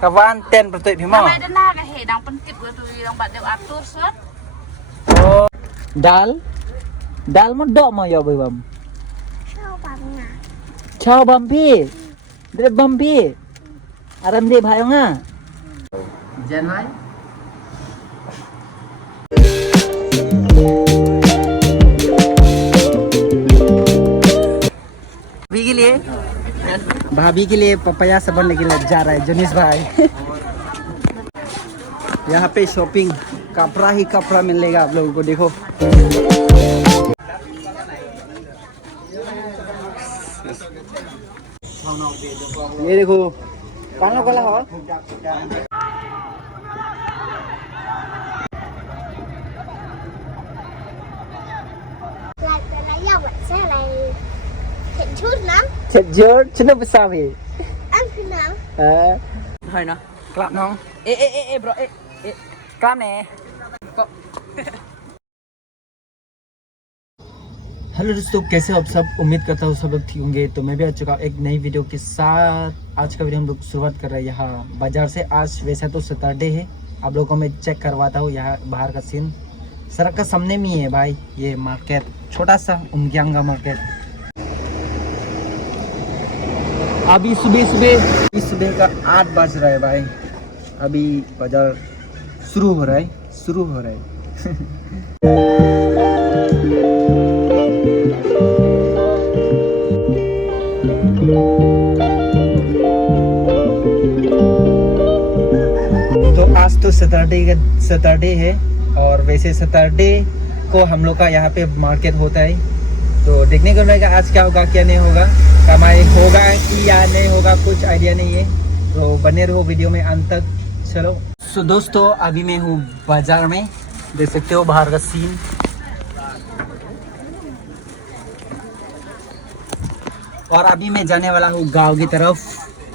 kawan ten bertuik bimo. Namai dana ka he dang pentip go tu dang bat deu atur set. Oh, dal mo dok mo yo bui bam. Chao bam pi. Dre bam pi. Aram de bhayo nga. Jan bhai. भाभी के लिए papaya सब बनने के लिए जा रहा है जुनिस भाई। यहाँ पे शॉपिंग कपड़ा ही कपड़ा मिलेगा आप लोगों को। देखो ये देखो कानो कला हो Cina besar ni. Hai na. Kelap nong. Bro. Kelap ni. Hello दोस्तों, कैसे हो आप सब? उम्मीद करता हूँ सब लोग ठीक होंगे। तो मैं भी आ चुका हूँ एक नई वीडियो के साथ। आज का वीडियो हम लोग शुरुआत कर रहे हैं यहाँ बाजार से। आज वैसे तो सैटरडे है, आप लोगों को मैं चेक करवाता हूँ यहाँ बाहर का सीन। सड़क का सामने में ही है भाई ये मार्केट, छोटा सा उमग्यांगा मार्केट। अभी सुबह का 8 बज रहा है भाई। अभी बाजार शुरू हो रहा है। तो आज तो सैटरडे है और वैसे सैटरडे को हम लोग का यहाँ पे मार्केट होता है। तो देखने को मिलेगा आज क्या होगा क्या नहीं होगा, कमाई होगा कि या नहीं होगा, कुछ आइडिया नहीं है। तो बने रहो वीडियो में अंत तक। चलो सो दोस्तों, अभी मैं हूँ बाजार में, देख सकते हो बाहर का सीन। और अभी मैं जाने वाला हूँ गांव की तरफ,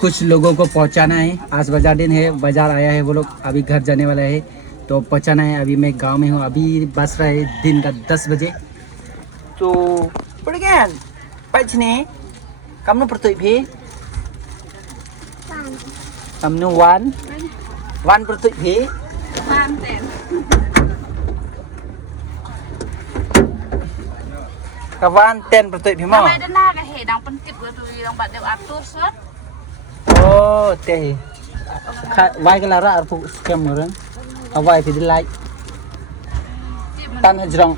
कुछ लोगों को पहुँचाना है। आज बाजार दिन है, बाजार आया है वो लोग, अभी घर जाने वाला है तो पहुँचाना है। अभी मैं गांव में हूँ, अभी बस रहा है दिन का 10 बजे। तो pergan pai sini kamu pertuik bi kamu wan pertuik bi Man ten. kawan ten pertuik bi mo. Namai dana ka he dang pentip go tu dang bat deu atur set. Oh teh vai cái lara arpu scam orang awai thì like tan hejrong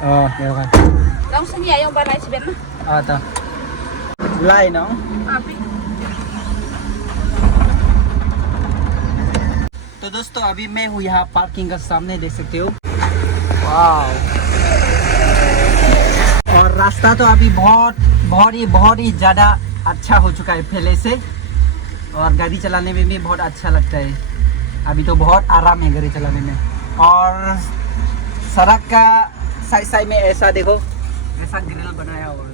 oh ya kan Dang sini ayong balai seben. ta lai no Abi. तो दोस्तों अभी मैं हूँ यहाँ parking का सामने, देख सकते हो। वाव। और रास्ता तो अभी बहुत ही ज़्यादा अच्छा हो चुका है पहले से, और गाड़ी चलाने में भी बहुत अच्छा लगता है। अभी तो बहुत आराम है गाड़ी चलाने में। और सड़क का साइड में ऐसा देखो, ऐसा ग्रिल बनाया हुआ है।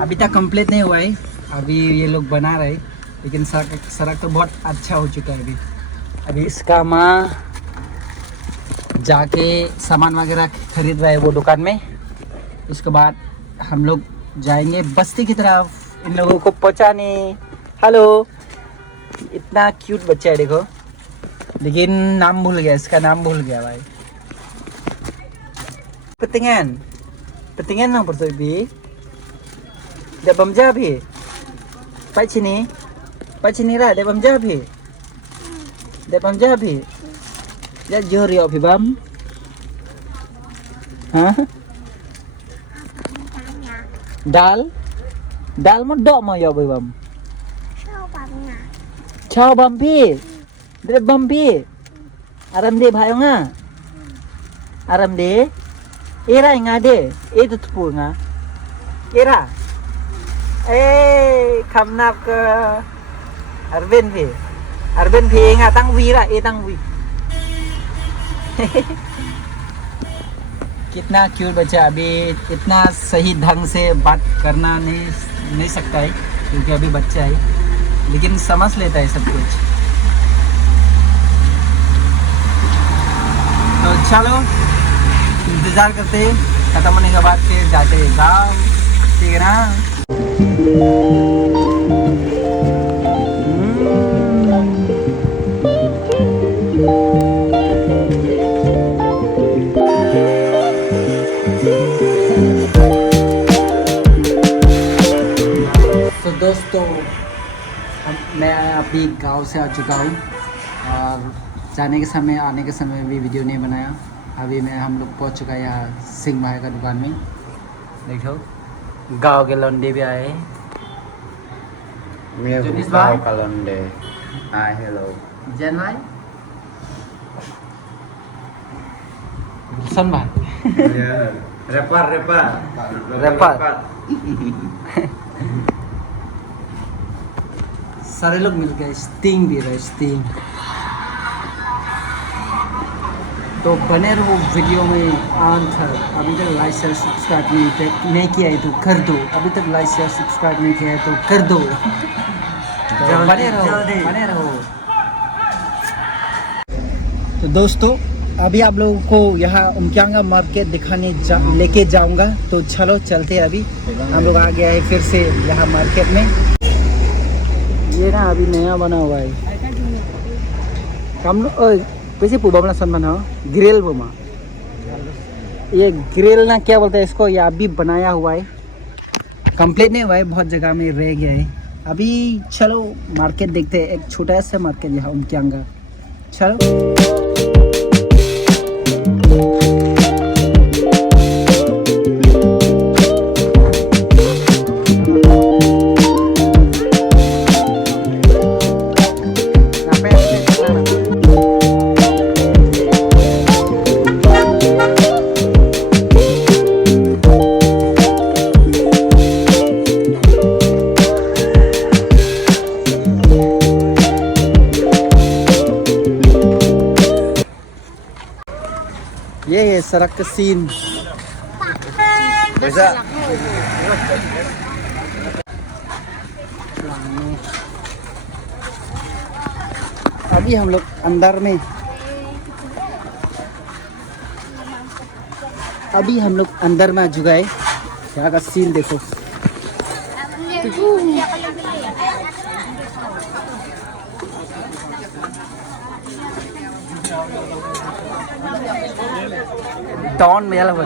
अभी तक कंप्लीट नहीं हुआ है, अभी ये लोग बना रहे, लेकिन सड़क तो बहुत अच्छा हो चुका है। अभी इसका माँ जाके सामान वगैरह खरीद रहा है वो दुकान में। उसके बाद हम लोग जाएंगे बस्ती की तरफ इन लोगों को पहुंचाने। हेलो, इतना क्यूट बच्चा है देखो, लेकिन नाम भूल गया, इसका नाम भूल गया भाई। Petingan nang pertuik bi. Dah bamja bi. Pai sini ra dah bamja bi. Ya jori op bam. Hah? Dal mo dok mo yo bam. Chao bam pi. Dre bam pi. Aram de bhayo nga. Aram de. Era nga de. Itu tu nga. Era. Kam nap ke Arvin phi nga tăng vi ra, tăng vi. कितना cute बच्चा। अभी इतना सही ढंग से बात करना नहीं सकता है क्योंकि अभी बच्चा है, लेकिन समझ लेता है सब कुछ। तो चलो इंतज़ार करते हैं खत्म होने के बाद फिर जाते हैं गाँव, ठीक है ना। तो दोस्तों मैं अभी गांव से आ चुका हूँ और जाने के समय आने के समय भी वीडियो नहीं बनाया। अभी हम लोग पहुँच चुका है यहाँ सिंह भाई का दुकान में। देखो गांव के लौंडे भी आए हैं। जुनिस भाई का लौंडे। Hi hello. जैन भाई, गुलशन भाई, रैपर सारे लोग मिल गए। स्टिंग भी रहे, स्टिंग। तो बने रहो वीडियो में अंत तक। अभी तक लाइक शेयर सब्सक्राइब नहीं किया है तो कर दो। अभी तक लाइक शेयर सब्सक्राइब नहीं किया है तो कर दो। तो बने रहो। तो दोस्तों अभी आप लोगों को यहाँ उमक्यांगा मार्केट दिखाने लेके जाऊंगा। तो चलो चलते हैं। अभी हम लोग आ गया है फिर से यहाँ मार्केट में। ये ना अभी नया बना हुआ है। हम वैसे पूबा सम्मान हो ग्रिल बोमा। ये ग्रिल ना क्या बोलते हैं इसको, ये अभी बनाया हुआ है, कंप्लीट नहीं हुआ है, बहुत जगह में रह गया है। अभी चलो मार्केट देखते हैं। एक छोटा सा मार्केट यहाँ उमक्यांगा। चलो ये है सड़क का सीन। अभी हम लोग अंदर में आ चुका है। यहाँ का सीन देखो। डॉन में अलग बन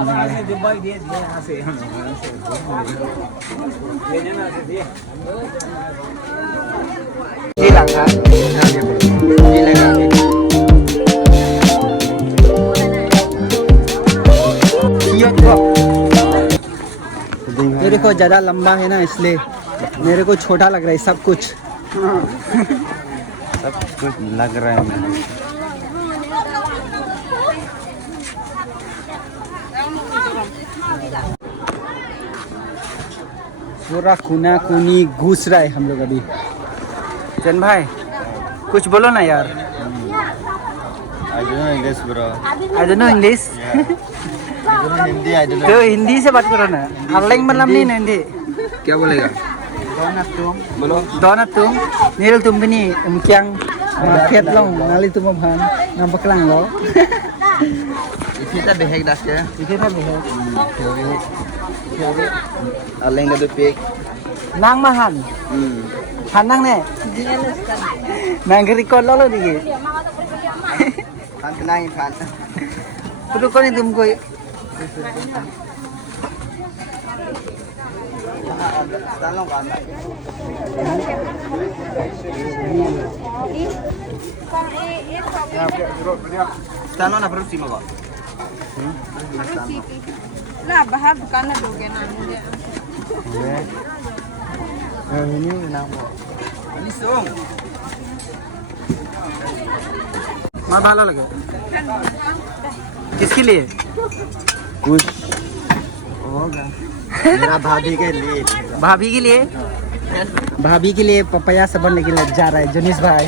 मेरे को ज़्यादा लंबा है ना, इसलिए मेरे को छोटा लग रहा है सब कुछ। लग रहा है। पूरा खूना खूनी घुस रहा है हम लोग अभी। चंद भाई कुछ बोलो ना यार। I don't know English bro. I don't know English. I don't know Hindi. I don't know. तो हिंदी से बात करो ना। अलग मतलब नहीं ना हिंदी। क्या बोलेगा? बोलो। Donat tuh, nil tuh begini, umkyang market long, nali tuh mabhan, nampak lang lo. Kita behek das ya. Dikit na behek. Aleng na dupik. Nang mahan, hanang ne. Nang record lo dikit. Kan tenangin kan. Tuh kau ni tuh kau. Tolong kan. Tolong na perut sih mau. Lah bahar bukan na doge na muda. Ini kenapa? Ini song. माँ भाला लगे। किसके लिए? कुछ होगा। मेरा भाभी के लिए। भाभी के लिए? भाभी के लिए पपाया सब बनने के लिए जा रहा है जुनिस भाई।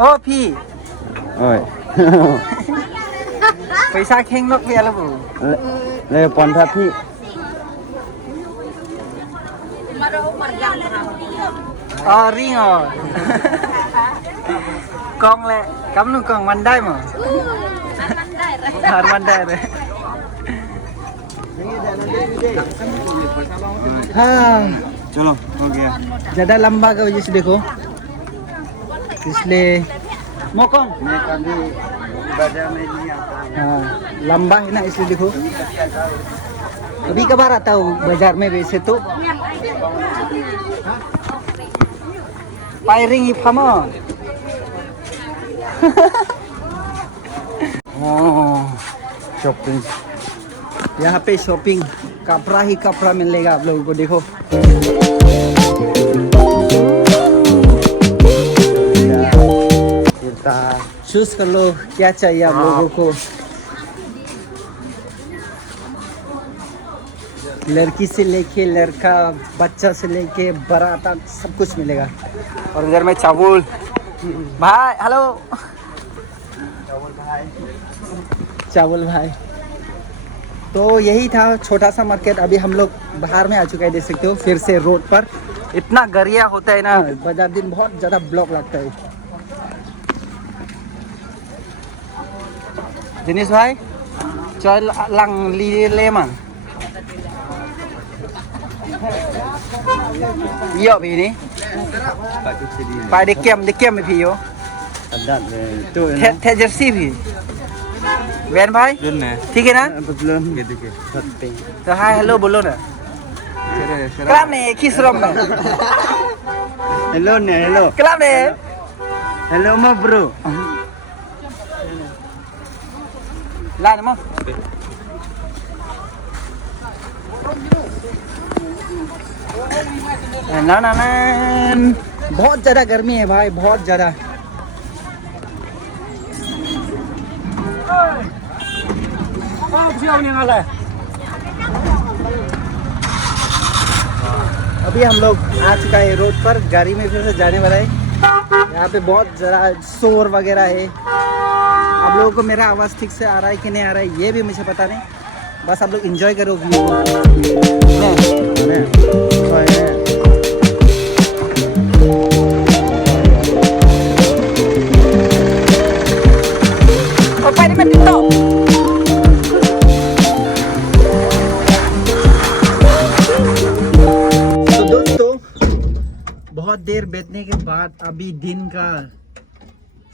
ओ फी। ओए। पैसा खेंग लोग ले लो। ले पंथा फी। Maro margang. Oh ring oh. Kong le, kamu nu kong mandai mo. Har mandai re. हाँ चलो हो गया ज़्यादा लंबा का वजह से देखो इसलिए मोकोंग मैं कभी बाजार में नहीं आता हाँ लंबा है ना इसलिए देखो कभी कभार आता हूँ बाजार में वैसे तो पायरिंग ही फामो शॉपिंग यहाँ पे शॉपिंग कपड़ा ही कपड़ा मिलेगा आप लोगों को देखो चूज कर लो क्या चाहिए आप लोगों को लड़की से लेके लड़का बच्चा से लेके बड़ा तक सब कुछ मिलेगा और इधर में चावल भाई हेलो चावल भाई तो यही था छोटा सा मार्केट अभी हम लोग बाहर में आ चुका है देख सकते हो फिर से रोड पर इतना गरिया होता है ना बाजार दिन बहुत ज़्यादा ब्लॉक लगता है दिनेश भाई चल लंग ले mang yo bị đi phải đi kem với phi vô other तो thế jersey phi ven भाई सुन ना ठीक है ना बदलन ये देखिए सत्ते तो हाय हेलो बोलो ना क्लाम ने किस रूम में हेलो ने हेलो क्लाम ने हेलो मा ब्रो ला ना ना ना ना बहुत ज़्यादा गर्मी है भाई बहुत ज़्यादा अभी हम लोग आ चुका है रोड पर गाड़ी में फिर से जाने वाला है यहाँ पे बहुत ज़रा शोर वगैरह है आप लोगों को मेरा आवाज़ ठीक से आ रहा है कि नहीं आ रहा है ये भी मुझे पता नहीं बस आप लोग एंजॉय करो व्यू बहुत देर बैठने के बाद अभी दिन का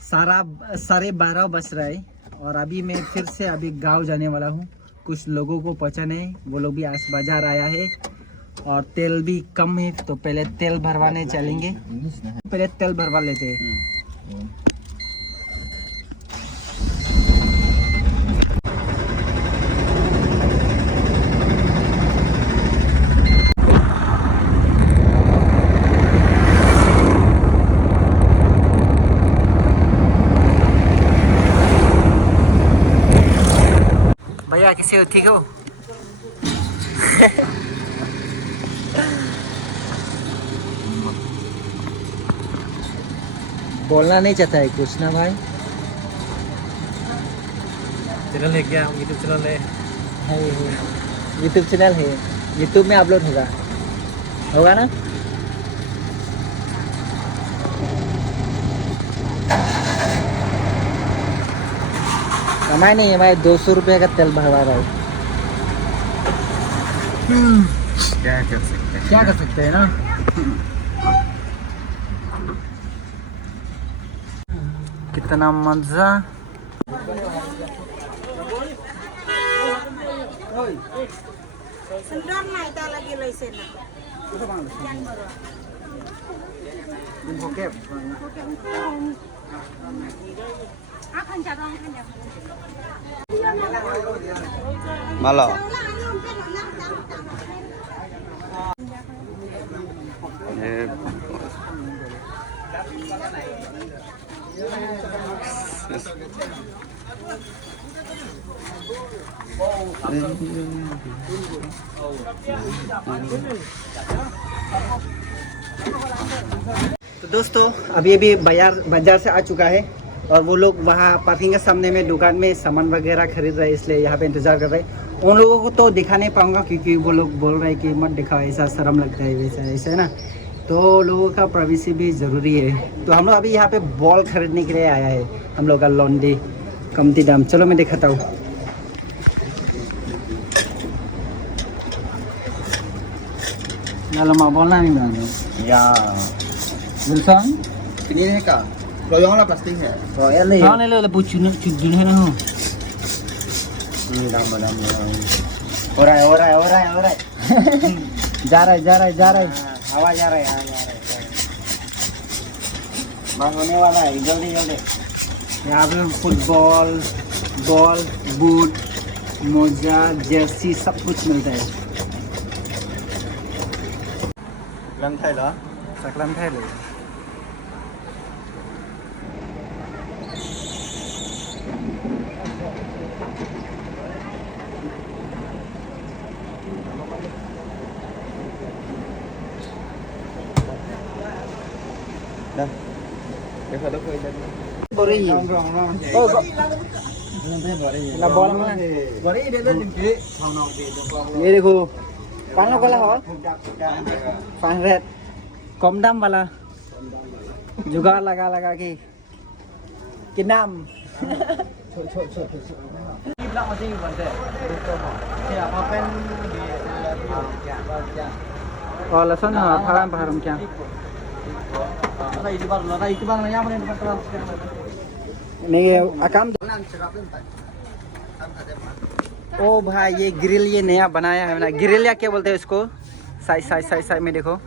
12:30 बज रहा है और अभी मैं फिर से अभी गांव जाने वाला हूँ कुछ लोगों को पहुँचाना है वो लोग भी आज बाजार आया है और तेल भी कम है तो पहले तेल भरवाने चलेंगे पहले तेल भरवा लेते हैं भैया किसी हो ठीक हो बोलना नहीं चाहता है कुछ ना भाई चैनल है क्या यूट्यूब चैनल है यूट्यूब चैनल है यूट्यूब में अपलोड होगा ना कमाई नहीं है भाई 200 रुपये का तेल भरवा रहा है क्या कर सकते हैं ना कितना मजा माला तो दोस्तों अभी बाजार से आ चुका है और वो लोग वहाँ पार्किंग के सामने में दुकान में सामान वगैरह खरीद रहे हैं इसलिए यहाँ पे इंतज़ार कर रहे हैं उन लोगों को तो दिखा नहीं पाऊंगा क्योंकि वो लोग बोल रहे हैं कि मत दिखाओ ऐसा शर्म लगता है वैसा ऐसा है ना तो लोगों का प्राइवेसी भी ज़रूरी है। तो हम लोग अभी यहाँ पे बॉल खरीदने के लिए आया है, हम लोग का लॉन्डे कमती दाम। चलो मैं दिखाता हूँ। Kalau mau bola nih bang, Ya. Wilson, Ini nih kak. Loyong lah pasti ya. Royal nih. Kau nih lo lebih cudun है ना हो। Dam. Orai. जा रहा है। हवा जा रहा है। बस होने वाला है, जल्दी। यहाँ पे फुटबॉल, बॉल, बूट, मोजा, जर्सी सब कुछ मिलता है। Lần thay đó. सकलम थे ले। Đây. Để khỏi khơi lên. बोरे ही। Rong. Oh, Là bol mana? Bol ini dia tinggi. ये देखो, पानो वाला हो, 500 कम दाम वाला, जुगाड़ लगा के, किनाम। और लसन फार्म क्या? नहीं अकाम। ओ भाई ये ग्रिल ये नया बनाया है ना, ग्रिल या क्या बोलते हैं इसको? साइड में देखो,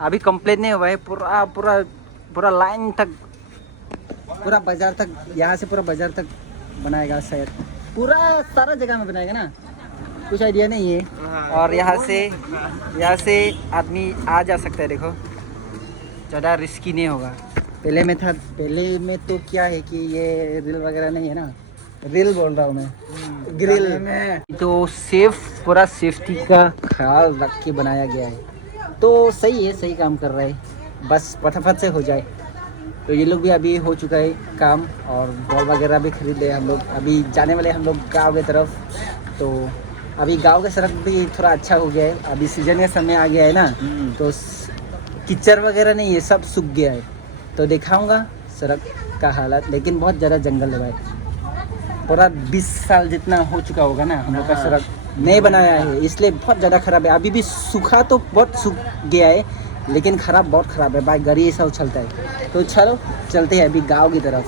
अभी कंप्लीट नहीं हुआ है। पूरा लाइन तक, पूरा बाजार तक, यहाँ से पूरा बाजार तक बनाएगा शायद। पूरा सारा जगह में बनाएगा ना, कुछ आइडिया नहीं है। और यहाँ से आदमी आ जा सकता है। देखो ज़्यादा रिस्की नहीं होगा। पहले में तो क्या है कि ये रील वगैरह नहीं है ना, रील बोल रहा हूँ मैं, ग्रिल में तो पूरा सेफ्टी का ख्याल रख के बनाया गया है। तो सही है, सही काम कर रहा है, बस फटाफट से हो जाए। तो ये लोग भी अभी हो चुका है काम, और बॉल वगैरह भी खरीद ले हम लोग। अभी जाने वाले हम लोग गाँव की तरफ। तो अभी गांव का सड़क भी थोड़ा अच्छा हो गया है, अभी सीजन का समय आ गया है ना, तो कीचड़ वगैरह नहीं है, सब सूख गया है। तो दिखाऊंगा सड़क का हालत, लेकिन बहुत ज़्यादा जंगल है भाई। पूरा 20 साल जितना हो चुका होगा ना हम लोग का सड़क नहीं बनाया है, इसलिए बहुत ज़्यादा ख़राब है। अभी भी सूखा तो बहुत सूख गया है, लेकिन ख़राब बहुत ख़राब है भाई, गाड़ी ऐसा उछलता है। तो चलो चलते हैं अभी गाँव की तरफ।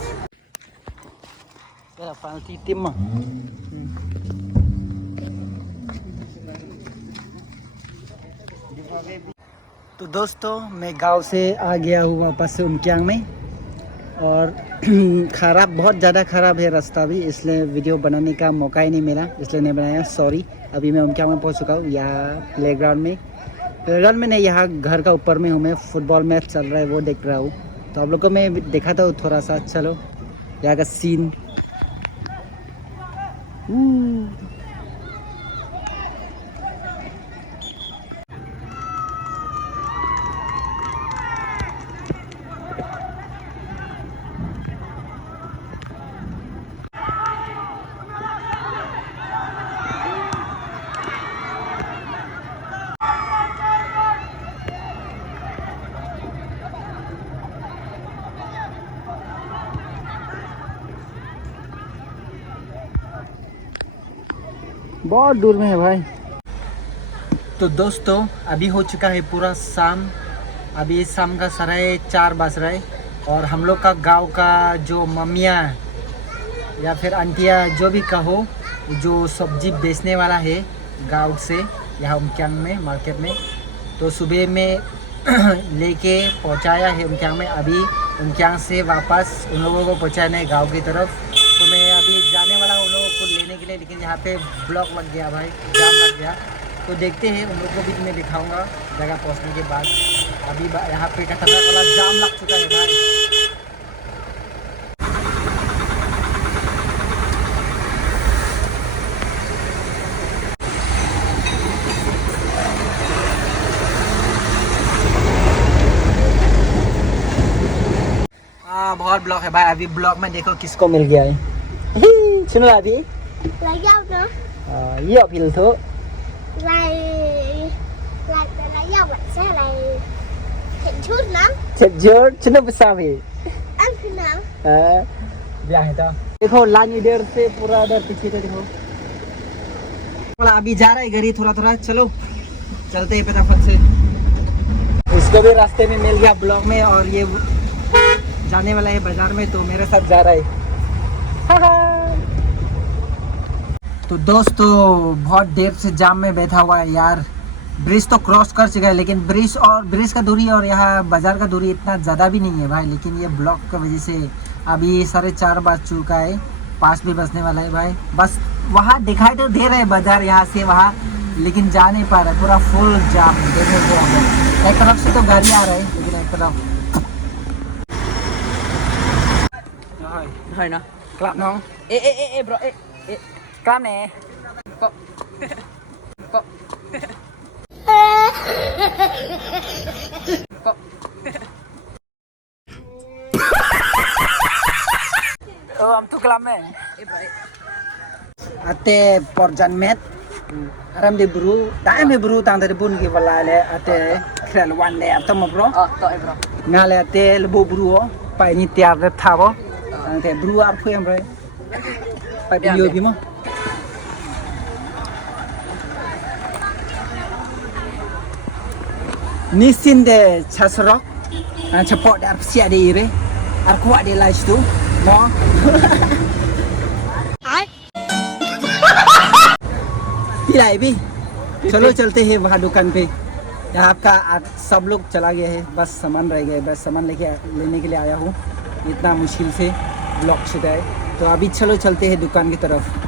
तो दोस्तों मैं गांव से आ गया हूँ वापस से उमक्यांग में, और ख़राब, बहुत ज़्यादा ख़राब है रास्ता भी, इसलिए वीडियो बनाने का मौका ही नहीं मिला, इसलिए नहीं बनाया, सॉरी। अभी मैं उमक्यांग में पहुँच चुका हूँ, यहाँ प्लेग्राउंड में नहीं, यहाँ घर का ऊपर में हूँ मैं। फुटबॉल मैच चल रहा है वो देख रहा हूँ। तो आप लोग को मैं दिखाता हूँ थोड़ा सा। चलो यहाँ का सीन। बहुत दूर में है भाई। तो दोस्तों अभी हो चुका है पूरा शाम, अभी शाम का 4:30 बज रहा है, और हम लोग का गांव का जो मम्मियाँ या फिर आंटियाँ जो भी कहो, जो सब्जी बेचने वाला है गांव से यहाँ उमक्यांग में मार्केट में, तो सुबह में लेके पहुँचाया है उमक्यांग में। अभी उमक्यांग से वापस उन लोगों को पहुँचाना है गाँव की तरफ। तो मैं अभी जाने वाला हूँ उन लोगों को लेने के लिए, लेकिन यहाँ पे ब्लॉक लग गया भाई, जाम लग गया। तो देखते हैं, उन लोगों को भी मैं दिखाऊंगा जगह पहुँचने के बाद। अभी यहाँ पे खतरनाक वाला जाम लग चुका है भाई। बहुत ब्लॉक है भाई। अभी ब्लॉक में देखो किसको मिल गया है। सुनो अभी Lấy dâu nữa. ये अपील तो Lấy dâu lại sẽ lại Cekjur, cina besar भी Kenal. ब्याह है तो देखो लाइन इधर से पूरा इधर पीछे से देखो वाला अभी जा रहा है गाड़ी थोड़ा थोड़ा चलो चलते हैं फटाफट से इसको भी रास्ते में मिल गया ब्लॉक में और ये जाने वाला है बाजार में तो मेरे साथ जा रहा है तो दोस्तों बहुत देर से जाम में बैठा हुआ है यार ब्रिज तो क्रॉस कर चुका है लेकिन ब्रिज का दूरी और यहाँ बाजार का दूरी इतना ज़्यादा भी नहीं है भाई लेकिन ये ब्लॉक की वजह से अभी 4:30 बज चुका है 5 भी बजने वाला है भाई बस वहाँ दिखाई तो दे रहा है बाजार यहाँ से वहाँ लेकिन जा नहीं पा रहा है पूरा फुल जाम देखने को एक तरफ से तो गाड़ी आ रहा है लेकिन एक तरफ Hay nè. กลับน้อง Ê bro, ê. กลับแน่ Am tu kelam eh. ate porjan met aram di buru dai me buru tang dari bun ki wala le ate krel wan le atam bro To bro. ngale ate lebo buru o pai ni tiar de thabo ate buru ar phu em re pai bio bi mo nisin de chasrok chapot ar sia de ire ar kuat de lai stu mo पिलाई भी चलो चलते हैं वहाँ दुकान पे यहाँ का सब लोग चला गया है बस सामान रह गया बस सामान लेने के लिए आया हूँ इतना मुश्किल से ब्लॉक छुटा है तो अभी चलो चलते हैं दुकान की तरफ